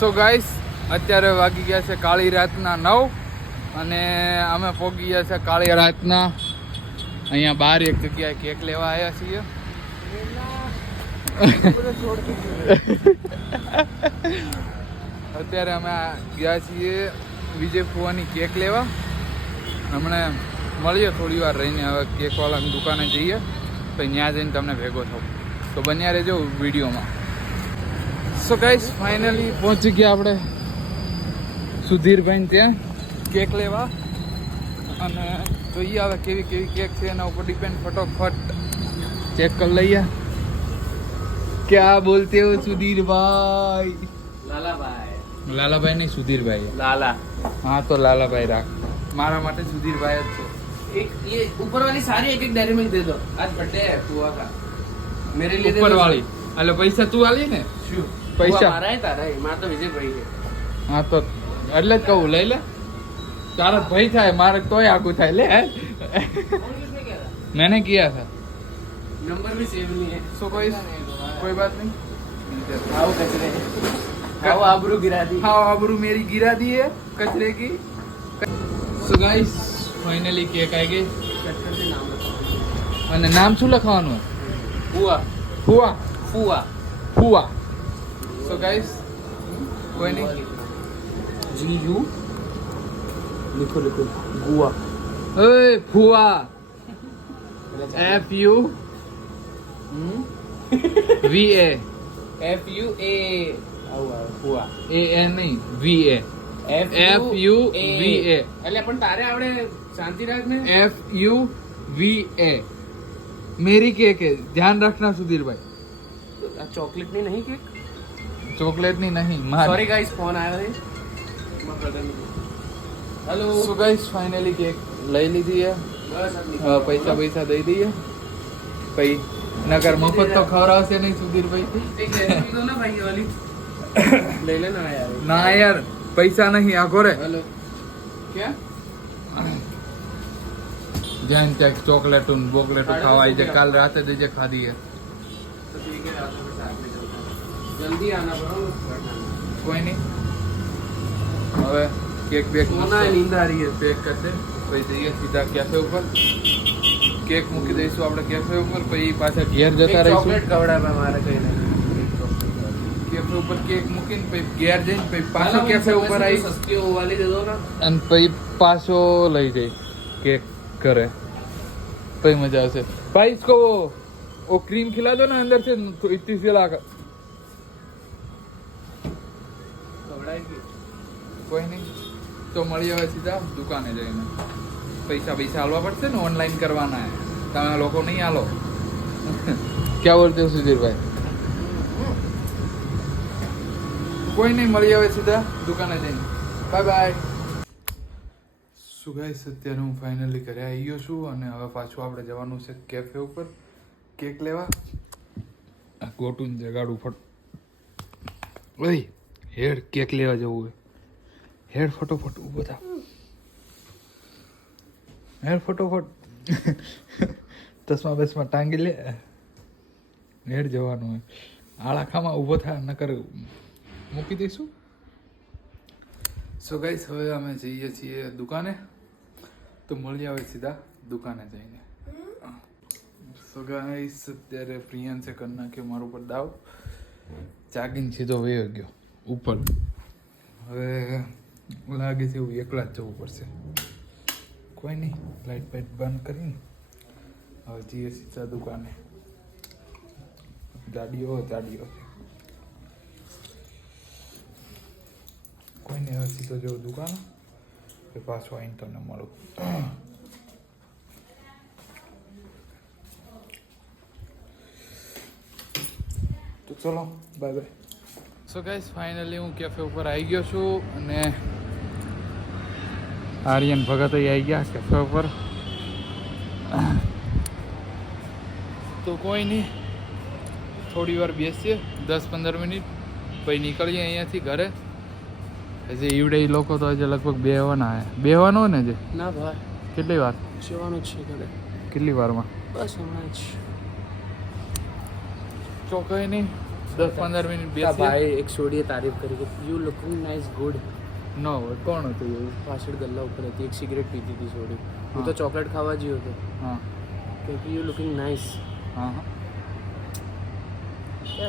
So guys અત્યારે વાગી ગયા છે કાળી રાતના 9 અને અમે પહોંચી ગયા છે કાળી રાતના અહીંયા બહાર એક જગ્યાએ કેક લેવા આવ્યા છીએ. અત્યારે અમે ગયા છીએ વિજય ફુવાની કેક લેવા. હમણાં મળીએ થોડી વાર રહીને. હવે કેકવાળાની દુકાને જઈએ તો ત્યાં જઈને તમને ભેગો થઉં. તો બન્યા રહેજો વિડીયોમાં. સો ગાઈસ ફાઇનલી પહોંચી ગયા આપણે સુધીરભાઈ ત્યાં કેક લેવા. અને જોઈએ હવે કેવી કેવી કેક છે એના ઉપર ડિપેન્ડ. ફટોફટ ચેક કરી લઈએ. ક્યાં બોલતે હો સુધીરભાઈ? લાલાભાઈ નહીં, સુધીરભાઈ. लाला હા તો લાલાભાઈ રાખ. મારા માટે સુધીરભાઈ જ છે. एक ये ऊपर वाली सारी एक एक डेयरी मिल्क दे दो. आज बर्थडे है फुआ का. मेरे लिए ઉપર વાળી એટલે પૈસા તું આલી ને? शू પૈસા मारा है तारा है मार तो विजय भाई है. હા તો એટલે જ કહું લઈ લે. તારા ભાઈ થાય મારે તોય આગું થાય. લે किसने किया था? मैंने किया था. नंबर भी सेव नहीं है. सो कोई बात नहीं. आओ कचरे आओ आबरू गिरा दी. हाँ आबरू मेरी गिरा दी है कचरे की. સો ગાઈસ ફાઇનલી કેક આવી ગઈ. चक्कर से नाम बताओ. અને નામ શું લખવાનું? फुआ ફુવા. फुआ ફુવા. સો ગાઈસ કોઈ નહીં. जीजू लिखो लिखो गुआ. ઓય ફુવા. FU VA FUA आओ आओ फुआ AN નહીં VA FUVA એટલે પણ તારે આવડે શાંતિરાજ ને FUVA मेरी केक है. ध्यान रखना सुधीर भाई. ચોકલેટ ની નહીં કેક. चॉकलेट नहीं नहीं सॉरी गाइस फोन आया है hello. So guys finally cake લઈ લીધી है. બસ પૈસા પૈસા દઈ દઈએ. પછી નગર મફત તો ખવડાવશે નહીં સુધીર ભાઈ. एक रेसिपी दो ना भाई ये वाली. ले लेना यार. ના યાર પૈસા નહીં. આ ઘરે हेलो क्या ધ્યાન ત્યાં ચોકલેટું બોકલેટું ખાવા આવી જાય. કાલ રાતે દેજે ખાધી है. तो ठीक है रातों के साथ में चलते हैं. जल्दी आना बरोबर. કોઈ નહીં. હવે કેક બેક सोना है नींद आ रही है. પેક કરશે પછી જઈએ સીધા કેફે ઉપર. કેક મૂકી દઈશું આપણે કેફે ઉપર. પછી પાછા ઘેર જતા एक રહીશું. चॉकलेट कवड़ा है हमारे कहीं नहीं. કેફે ઉપર કેક મૂકીને પછી ઘેર જઈને પછી પાછો કેફે ઉપર આવી सस्ती हो वाली दे दो ना. અને પછી પાછો લઈ જઈ કેક કરે. પછી મજા આવશે. भाई इसको वो क्रीम खिला दो ना अंदर से तो इतनी सी ला कर. कवड़ा है की કોઈ નહીં. તો મળી આવે સીધા દુકાને જઈને. પૈસા પૈસા હાલવા પડશે ને. ઓનલાઈન કરવાના હે. તમે લોકો નહીં હાલો. क्या बोलते हो सुधीर भाई? કોઈ નહીં. મળી આવે સીધા દુકાને જઈને. Bye bye. સો ગાઈસ અત્યારે હું ફાઇનલી ઘરે આવી ગયો છું અને હવે પાછું આપણે જવાનું છે કેફે ઉપર કેક લેવા. આ ગોટું જગાડું ફટ. ઓય હેડ કેક લેવા જવું હોય. હેડ ફટોફટ ઊભો થા. હેડ ફટોફટ તસમા બસમાં ટાંગી લે. હેડ જવાનું હોય. આળાખામાં ઊભો થા નકર મૂકી દઈશું. સો ગાઈસ હવે અમે જઈએ છીએ દુકાને. તો મળી આવે સીધા દુકાને જઈને. સો ગાઈસ અત્યારે પ્રિયાંશે કરી નાખ્યો મારા ઉપર દાવ. જાગીને સીધો વયો ગયો ઉપર. હવે લાગે છે એવું એકલા જ જવું પડશે. કોઈ નહીં. લાઇટ બાઇટ બંધ કરીને હવે જઈએ સીધા દુકાને. ગાડીઓ ગાડીઓ કોઈ નહીં. હવે સીધો જવું દુકાન. પાછો આવીને તમને મળું. તો ચલો bye bye. So guys finally હું કેફે ઉપર આવી ગયો છું અને આર્યન ભગત આવી ગયા કેફે ઉપર. તો કોઈ નહીં. થોડી વાર બેસીએ 10-15 મિનિટ પછી નીકળીએ અહીંયાથી ઘરે. હજી ઈવડે લોકો તો હજી લગભગ બેહવાના હે. બેહવાનો ને જે ના ભાઈ કેટલી વાર જવાનું છે ઘરે. કેટલી વારમાં? બસ હમણાં જ. તો કંઈ નહીં. 10-15 મિનિટ તા બેસીએ. ભાઈ એક છોડીએ તારીફ કરી કે યુ લુકિંગ નાઇસ ગુડ. ન હોય કોણ હતું એવું? પાછળ ગલ્લા ઉપર હતી, એક સિગરેટ પીતી હતી છોડી. હું હા. તો ચોકલેટ ખાવા ગયો હતો હા કે યુ લુકિંગ નાઇસ. હા હા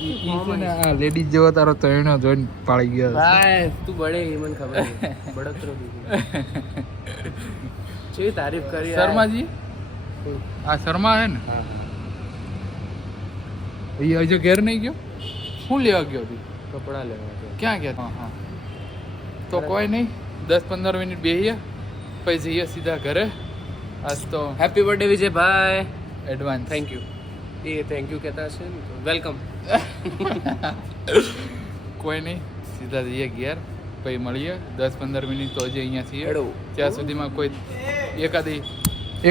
ઈ છે ને આ લેડીઝ જેવો તારો તૈણો જોઈને પાડી ગયો હશે. ભાઈ તું બળે એ મને ખબર છે. બળતરો દીધી છે તારીફ કરી. શર્માજી આ શર્મા હે ને હા એ હજુ ઘેર નહીં ગયો? શું લેવા ગયો હતી? કપડાં લેવા છે. ક્યાં ગયા? હા હા તો કોઈ નહીં, 10-15 મિનિટ બેહીએ પછી જઈએ સીધા ઘરે. આજ તો happy birthday Vijaybhai. Advance thank you. A thank you કહેતા હશે ને વેલકમ. કોઈ નહીં, સીધા જઈએ ઘેર પછી મળીએ. 10-15 મિનિટ તો હજી અહીંયા છીએ. હેડો. ત્યાં સુધીમાં કોઈ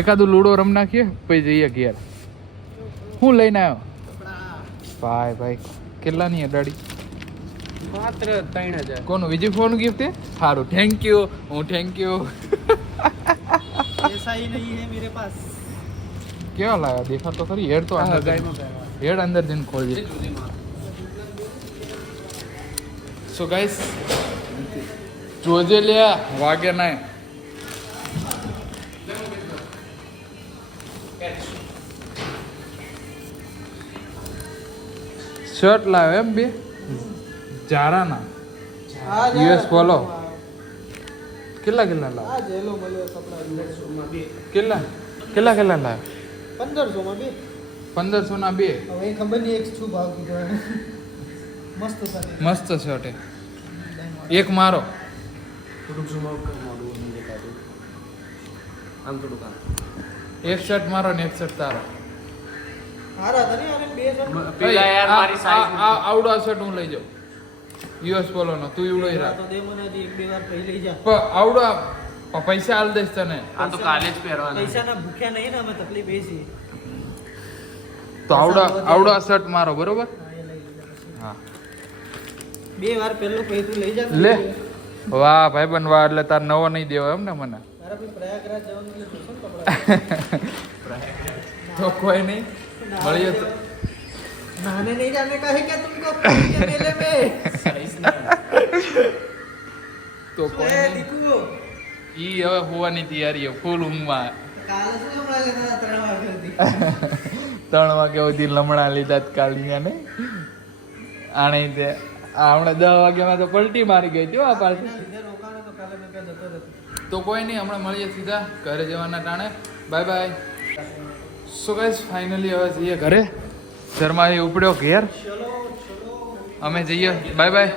એકાદું લૂડો રમ નાખીએ પછી જઈએ ઘેર. હું લઈને આવ્યો? ભાઈ ભાઈ કેટલાની અડાડી? માત્ર 3000. કોનું? વિજય ફોન ગિફ્ટ હે? સારું, થેન્ક યુ. હું થેન્ક યુ. ऐसा ही नहीं है मेरे पास. કેવા લાગ્યા? દેખા તો ખરી. હેડ તો હા, અંદર ગાયમાં પહેરવા. હેડ અંદર જઈને ખોલજે. સો ગાઈસ જોજે લ્યા વાગે ના. શર્ટ લાવ્યો એમ બે જારાના યુએસ પોલો. કેટલા લાવ્યો? આ જેલો મળ્યો કપડા કેટલા લાવ્યો? 1500 માં બે. 1500 ના બે. હવે એ ખબર નહીં એક શું ભાવ કીધો એને. મસ્ત સાથે. મસ્ત શર્ટ હે. એક મારો. થોડુંક ઝૂમ આઉટ કર, મોઢું નહીં દેખાતું. આમ થોડુંક આમ. એક શર્ટ મારો ને એક શર્ટ તારો. હારા હતા ને આને બે જણ. પેલા યાર મારી size આવડો આ શર્ટ હું લઈ જાઉં યુએસ પોલો નો. તું એવડો રાખ. તો દે મને હજી એક બે વાર પહેરી લઈ જા. પણ આવડો પૈસા હાલ દઈશ તને. આ તો કાલે જ પહેરવાના. પૈસાના ભૂખ્યા નહીં ને અમે તકલીફ એ છે. તો આવડો આ શર્ટ મારો બરોબર. હા, એ લઈ લીધા પછી. હા બે વાર પહેલો પછી તું લઈ જા. લે. વાહ ભાઈબંધ વાહ, એટલે તાર નવો નહીં દેવો એમ ને મને? તારા પછી પ્રયાગરાજ જવાનું એટલે જોશો ને કપડા. તો કોઈ નહીં, મળીએ તો. नहाने नहीं जाने का है क्या तुमको के मेले में? તો કોઈ ए નહીં. દીકુ ઈ હવે હોવાની તૈયારી ફૂલ ઊંઘમાં. કાલે શું હમણાં લેતા 3 વાગે સુધી 3 વાગ્યા સુધી લમણા લીધા કાલિયા ને આણે તે હમણાં 10 વાગ્યામાં તો પલટી મારી ગઈ હતી આ પાછી. લીધે રોકાણો તો કાલે મેં ક્યાં જતો રહેતો. તો કોઈ નહીં, હમણાં મળીએ સીધા ઘરે જવાના ટાણે. Bye bye. So guys finally હવે જઈએ ઘરે. શર્મા એ ઉપડ્યો ઘેર. અમે જઈએ. Bye bye.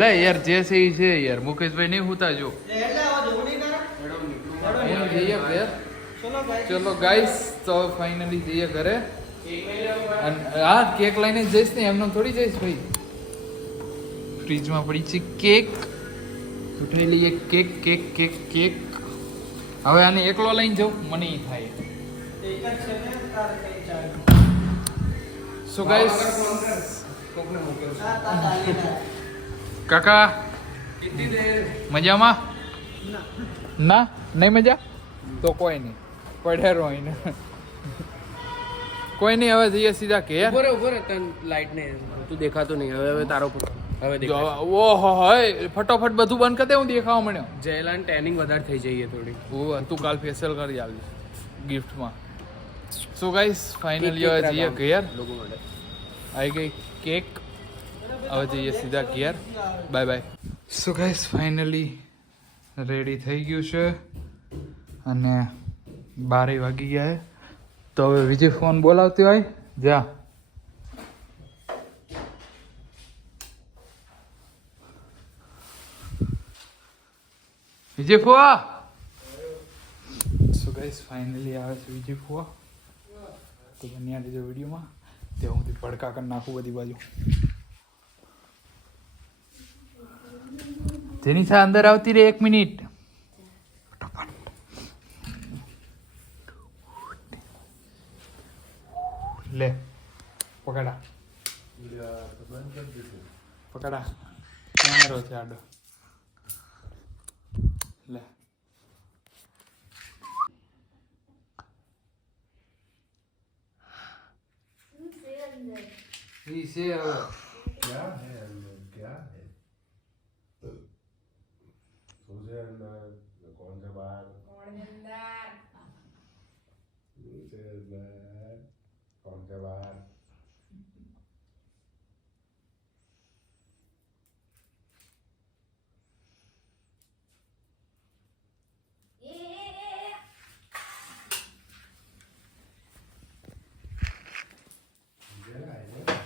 લે યાર જે છે એ છે યાર. મુકેશભાઈ નહીં હુતા જો. એટલે આવો જોગણી કરા. હું જઈએ ઘેર. ચલો ભાઈ. ચલો ગાઈસ તો ફાઇનલી જઈએ ઘરે. અને હા કેક લઈને જ જઈશ ને, એમને થોડી જઈશ ભાઈ. ફ્રીજમાં પડી છે કેક. ઉઠાઈ લઈએ કેક કેક કેક કેક. હવે આને એકલો લઈને જાઉં મને ઈ થાય. એક જ છે ને તારે કઈ ચાલે. સો ગાઈસ હા તા ચાલે ના. કાકા મજામાં? ના નહીં મજા? તો કોઈ નહીં, પડેરો અહીં. કોઈ નહીં, હવે જઈએ સીધા ઘેર. ઉભો રે તન લાઈટ ને તું દેખાતો નહીં. હવે તારો હવે દેખાય. ઓહો હોય ફટોફટ બધું બંધ કરી દે. હું દેખાવા મળ્યો. જયલાન ટેનિંગ વધારે થઈ જઈએ થોડી. તું કાલ ફેશિયલ કરી આવજે ગિફ્ટમાં. સો ગાઈસ ફાઇનલી હવે જઈએ ઘેર. લોકો માટે આવી ગઈ કેક. હવે જઈએ સીધા ઘેર. Bye bye. So guys finally ready થઈ ગયું છે અને 12 વાગી ગયા છે. તો હવે વિજય ફોન બોલાવતી હોય જા. વિજય ફુવા. સો ગાઈસ ફાઇનલી આવે છે વિજય ફુવા. તો બન્યા રહેજો વિડીયોમાં. તે હું પડકા કરી નાખું બધી બાજુ. જેની સા અંદર આવતી રે 1 મિનિટ. લે પકડા પકડા. કેમેરો છે આડો. લે ઈ છે હવે क्या है अंदर क्या है सोचे अंदर कौन सा बाहर सोचे अंदर कौन सा बाहर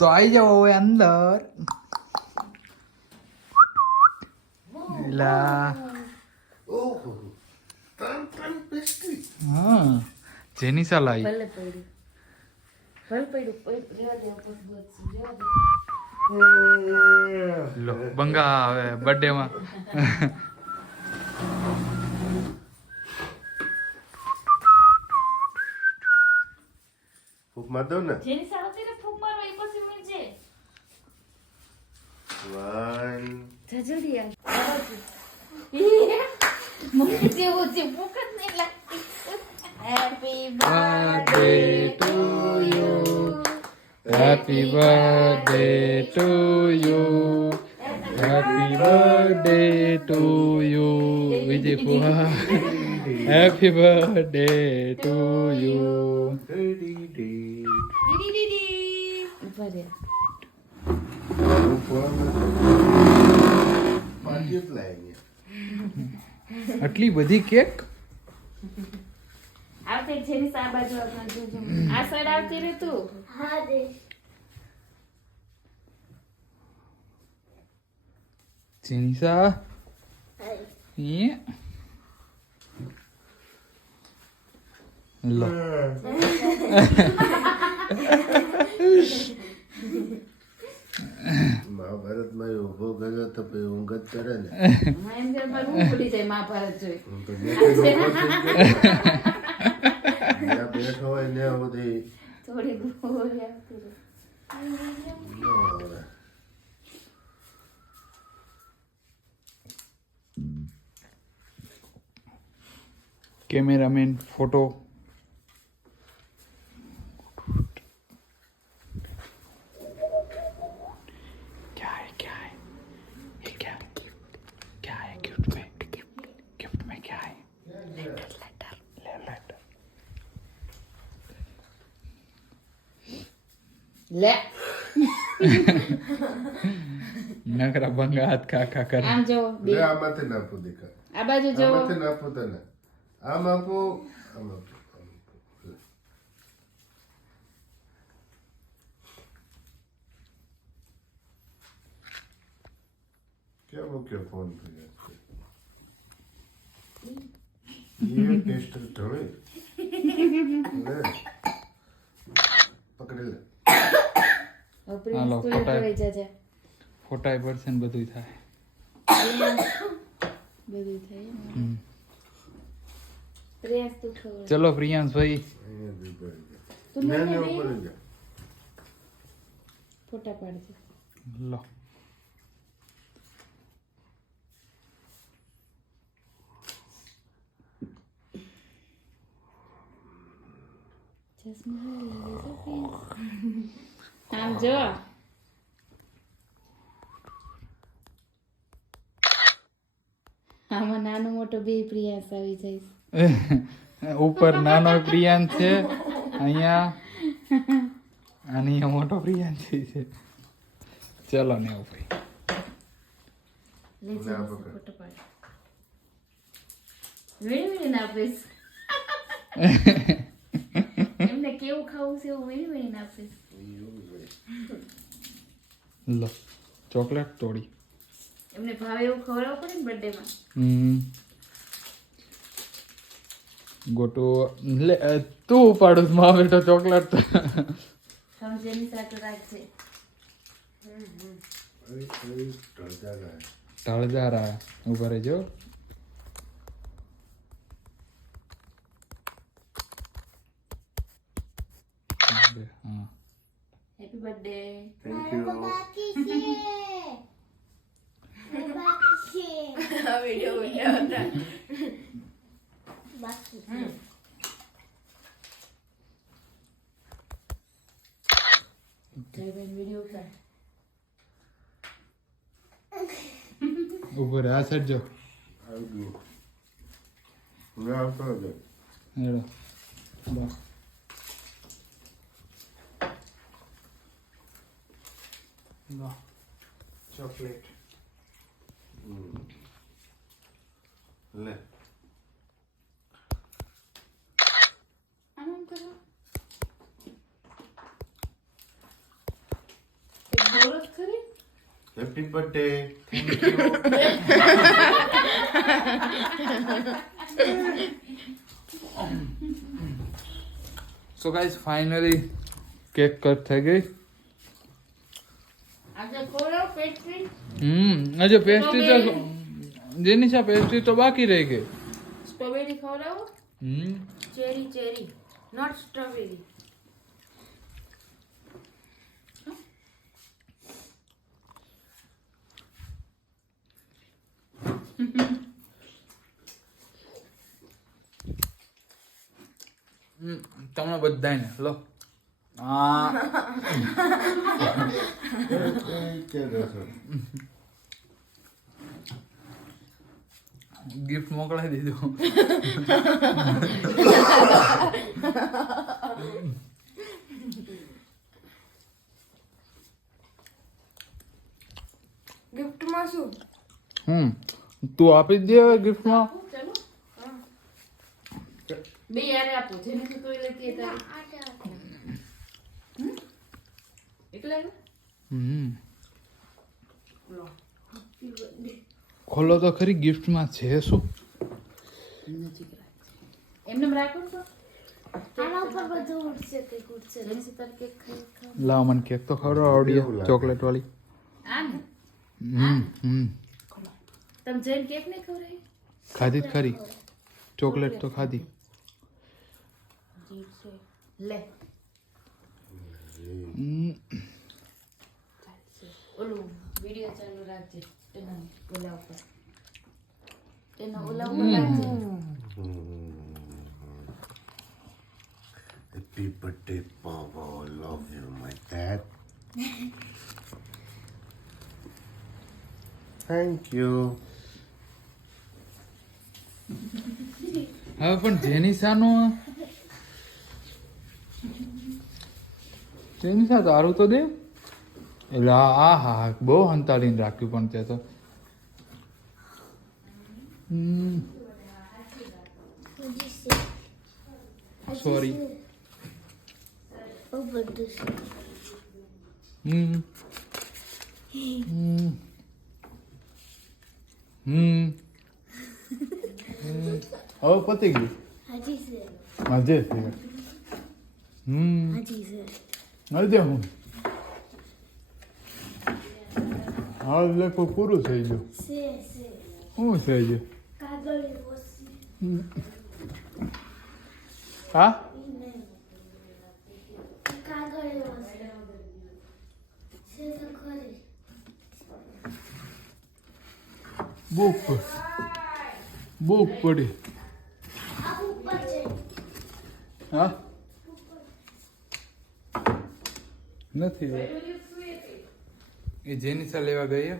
તો આવી જાઓ હવે અંદર એલા ओह टन टन पेस्ट्री હા જેની સા લાવી ભલે પડ્યું રેવા દે બસ રેવા દે લો બંગા હવે બર્થડે માં फूक मत दो ना જેની સાથે ને ફૂક મારો એ પછી મળજે 1 જજડી આ મને જેવું છે ભૂખ જ નહીં લાગતી happy birthday to you happy birthday to you happy birthday to you Vijay પુહા હેપી બર્થડે ટુ યુ डी डी ડીડી ઉપર રે पार्टी लाएंगे આટલી બધી કેક આવતે જેની સા બાજુ આપણ જોજો આ સાઈડ આવતી રે તું હા દે જેનીસા એ લો महाभारत में उभो गयो तो पे ऊंघ ज करे ने માં એમ કે મારું હું ભૂલી જાય મહાભારત જોઈ હું તો મેં ત્યાં બેઠો હોય ને બધી થોડી ગોળી આવતી રે कैमरामैन फोटो क्या है ये क्या है गिफ्ट में क्या है लेटर લે नगरा बंगा हाथ खा कर આમ જો બે લે આમાંથી નાખો દેખા આ બાજુ જો આમાંથી નાખો તને આમ આપો આમ આપો क्या મૂક્યો ફોન पे ये टेस्ट ढोले ले पकड़ ले ઓપરી હાલો, સ્કૂલ ફોટા. કરી જાજે ફોટા પરસન બધું થાય બધું થાય પ્રયાસ તું ખબર ચલો પ્રિયાંશ ભાઈ ये भी बढ़ गया તું नहीं મને नहीं દે ऊपर जा ફોટા પાડજે લો ચશ્મા લાગે છે ફ્રેન્ડ આમ જો આમાં નાનો મોટો બે પ્રયાસ આવી જાય ઉપર નાનો પ્રિયાંશ છે અહીંયા અને અહીંયા મોટો પ્રિયાંશ છે ચલો ને એવું ભાઈ લે લે આ પકડ. ફોટો પાડ વીણી નાખીશ એમને કેવું ખાવું છે એવું વીણી નાખીશ લો ચોકલેટ તોડી એમને ભાવે એવું ખવડાવવું પડે ને બર્થડે માં ગોટો લે તું ઉપાડું માં બેટો ચોકલેટ તો સમજેની સાથે રાખજે अरे कोई डर जा रहा है તળજારા ઉપર જો હા happy birthday thank you Jayben video ઉપર આ સાઈડ જો આવી ગયું. મેં આવતો હતો. હેડો બસ લો ચોકલેટ લે આમ કરો એક બોલત ખરી happy birthday. So guys finally cake cut થઈ ગઈ. આજે ખોલો પેસ્ટ્રી હજુ પેસ્ટ્રી તો જેની પેસ્ટ્રી તો બાકી રહી ગઈ. સ્ટ્રોબેરી ખવડાવો ચેરી નોટ સ્ટ્રોબેરી તમને બધાને લો આ કે દસો ગિફ્ટ મોકલાઈ દીધું. ગિફ્ટમાં શું તું આપી જ દે હવે ગિફ્ટમાં. ચલો બે યાર આપો જેને તો તોય લેતી તારી એકલા લો ખોલો તો ખરી ગિફ્ટમાં છે શું? એમને રાખો તો આના ઉપર બધું ઉડશે કે ઉડશે જેની તાર કેક ખાઈ લાવ મને કેક તો ખવડાવ આવડી ચોકલેટ વાળી. આ ને તમે જઈને કેક નહીં ખવડાવી ખાધી જ ખરી ચોકલેટ તો ખાધી. લે ઓલું વિડિયો ચાલુ રાખજે તેના ઓલા ઉપર તેના ઓલા ઉપર રાખજે. Happy birthday, Papa. Love you, my dad. Thank you. હવે પણ જેનિસાનું જેનિસા તારું તો દે. એટલે આ હા બહુ હંતાડીને રાખ્યું પણ તે તો સોરી. હવે પતી ગયું. આજે હજે હું હા લગભગ પૂરું થઈ ગયું. શું થઈ ગયું? હા બુક પડી. હા નથી એ જેનિસા લેવા ગઈ.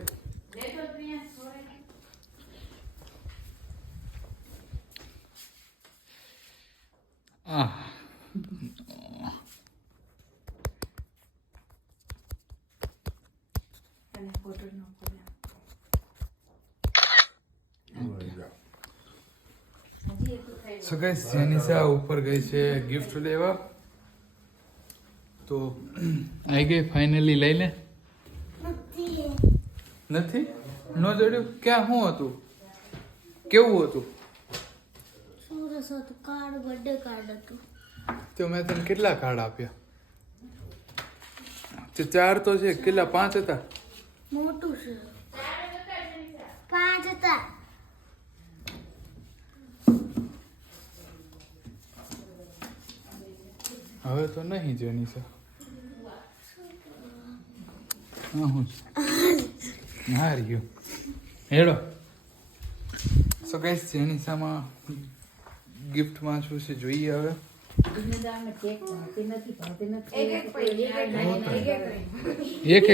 સો ગાઈસ જેનિસા ઉપર ગઈ છે ગિફ્ટ લેવા. તો આવી ગઈ ફાઇનલી લઈને. નથી ન જોડ્યું ક્યાં શું હતું કેવું હતું? સરસ હતું કાર્ડ બર્થડે કાર્ડ હતું. તો મેં તને કેટલા કાર્ડ આપ્યા? 4 તો છે. કેટલા 5 હતા? મોટું છે 5 હતા. હવે તો નહીં જેનિસા. હા હું હા રહ્યો હેડો. સો ગાઈસ જેનિસામાં ગિફ્ટમાં શું છે જોઈએ હવે. એક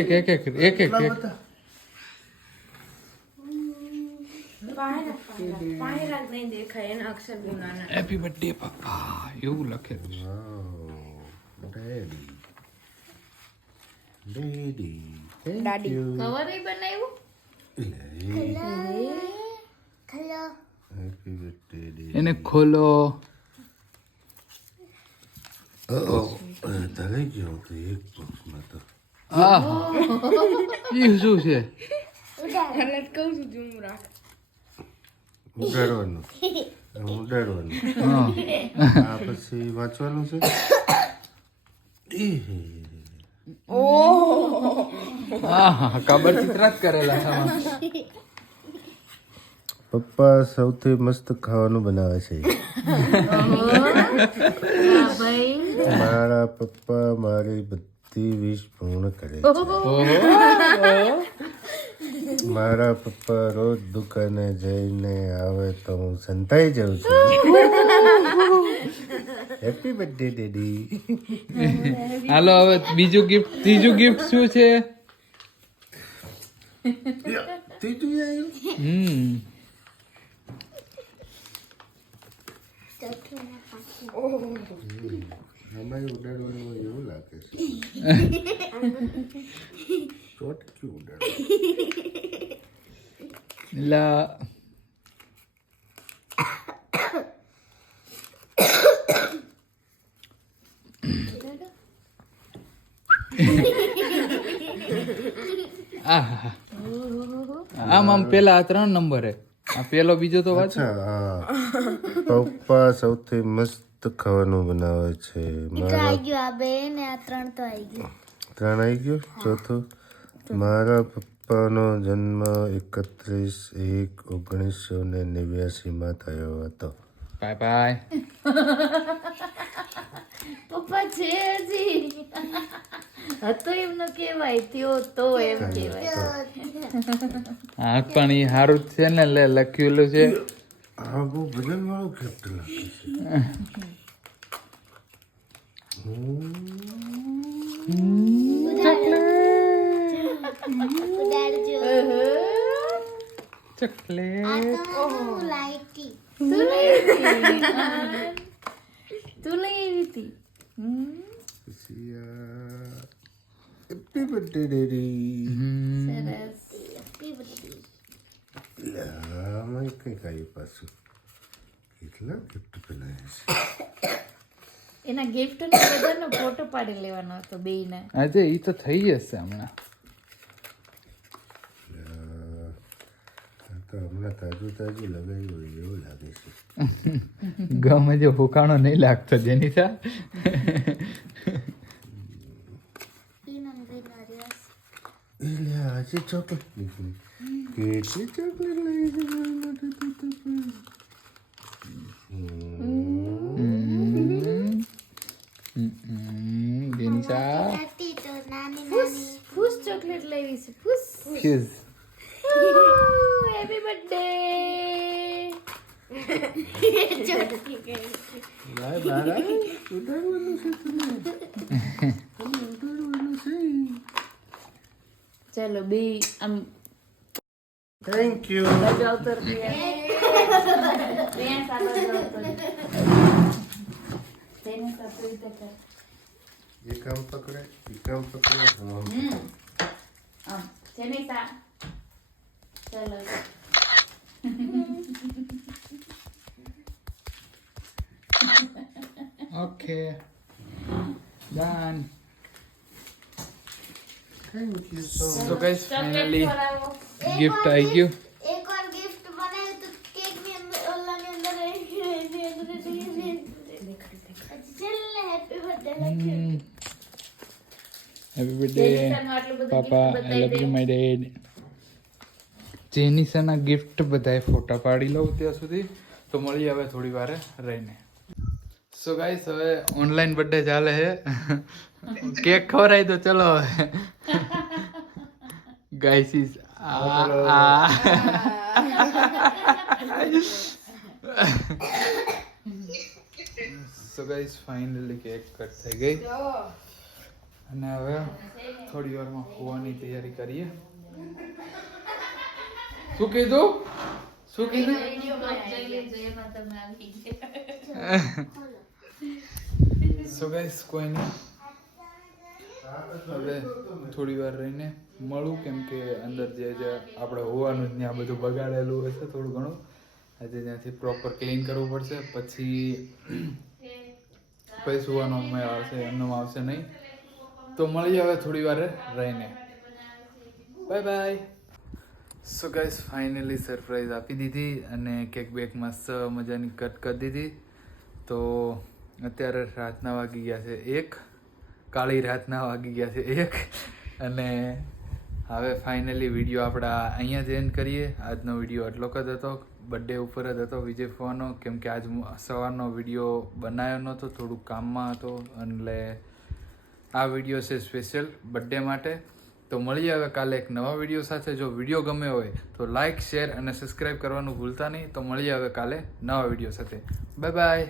પાણી રાખ નહીં દેખાય એના અક્ષર બહુ નાના. હેપી બર્થડે પપ્પા એવું લખેલું છે. Daddy. Thank દાદી you. કવર બનાવ્યું. Happy birthday, Daddy. એને ખોલો. ધરાઈ ગયો તો એક બોક્સમાં તો. આ ઈ શું છે? ઉડાડવાનું. ઉડાડવાનું. હા. આ પછી વાંચવાનું છે. હા કાબર ચિત્ર જ કરેલા છે આમાં. પપ્પા સૌથી મસ્ત ખાવાનું બનાવે છે. મારા પપ્પા મારી બધી વિશ પૂર્ણ કરે છે. મારા પપ્પા રોજ દુકાને જઈને આવે તો હું સંતાઈ જાઉં છું. Happy birthday daddy. હાલો હવે બીજું ગિફ્ટ ત્રીજું ગિફ્ટ શું છે? ત્રીજું આવ્યું. આમાં ઉડાડવાનું હોય એવું લાગે છે. ચોટકી ઉડાડવાનું. લા આમ પેલા આ 3 નંબર હે. આ પેલો બીજો તો વાંચો. અચ્છા હા. પપ્પા સૌથી મસ્ત ખાવાનું બનાવે છે. મારા 3 આવી ગયો. ચોથું મારા પપ્પાનો જન્મ 31/1/1989 થયો હતો. Bye bye. પપ્પા છે હજી હતો એમ ન કહેવાય ત્યો તો એમ કહેવાય. હા પણ ઈ હારું જ છે ને લખેલું છે. આ બહુ વજન વાળું ગિફ્ટ લાગે છે. ચોકલેટ. તું લઈ આવી હતી. પછી હેપી બર્થડે ડેડી. સરસ. આમાં કંઈક આવ્યું પાછું. કેટલા ગિફ્ટ પેલા છે. એના ગિફ્ટ નો બધાનો ફોટો પાડી લેવાનો હતો બેયના. આજે ઈ તો થઈ જશે હમણાં. આ તો હમણાં તાજું તાજું લગાવ્યું હોય એવું લાગે છે. ગમે જે ફૂકાણો નહીં લાગતો જેનિસા. એટલે આજે ચોકલેટ નીકળી. કેટલી ચોકલેટ લઈ છે મારા માટે તું તો પણ. જેનિસા ફૂસ ચોકલેટ લેવી છે. ફૂસ. ફીઝ. Happy birthday. લાય બારા ઉડાડવાનું છે તમે. ઉડાડવાનું છે. ચાલો બે આમ થેન્ક યુ. આવતો એક આમ પકડે એક આમ પકડે. આમ જેનિસા ચાલો okay done. Thank you so તો ગાઈસ ફાઇનલી ગિફ્ટ આવી ગયું. एक और गिफ्ट बनाए तो केक में अंदर ओला में अंदर चल हैप्पी बर्थडे હેપી બર્થડે પાપા. I love you my dad. જેનિસાના ગિફ્ટ બધાએ ફોટા પાડી લઉં ત્યાં સુધી. તો મળીએ હવે થોડી વાર રહીને. સો ગાઈસ હવે ઓનલાઈન બર્થડે ચાલે છે. કેક ખવડાવી દો ચલો હવે. Guys is so guys finally cake cut થઈ ગઈ અને હવે થોડી વારમાં ખોવાની તૈયારી કરીએ. શું કીધું શું કીધું વિડીયો બ્લોગ જોઈ લેજો એમાં તમે આવી ગયા સો ગાઈસ કોઈ નહીં હવે થોડી વાર રહીને મળું કેમ કે અંદર જે આપણે હોવાનું જ ત્યાં બધું બગાડેલું હશે થોડું ઘણું આજે ત્યાંથી પ્રોપર ક્લીન કરવું પડશે પછી સુવાનો મેળ આવશે એમનો આવશે નહીં તો મળીએ હવે થોડી વાર રહીને bye bye so guys finally surprise આપી દીધી અને કેક બેક મસ્ત મજાની કટ કરી દીધી તો અત્યારે રાતના વાગી ગયા છે 1 કાળી રાતના વાગી ગયા છે 1 અને હવે ફાઇનલી વિડીયો આપણા અહીંયા જ એન્ડ કરીએ આજનો વિડીયો આટલો જ હતો બર્થડે ઉપર જ હતો વિજય ફોવાનો કેમ કે આજ સવારનો વિડીયો બનાવ્યો નહોતો થોડુંક કામમાં હતો એટલે આ વિડીયો છે સ્પેશિયલ બર્થડે માટે તો મળીએ હવે કાલે એક નવા વિડીયો સાથે જો વિડીયો ગમે હોય તો લાઇક શેર અને સબસ્ક્રાઈબ કરવાનું ભૂલતા નહીં તો મળીએ હવે કાલે નવા વિડીયો સાથે બાય બાય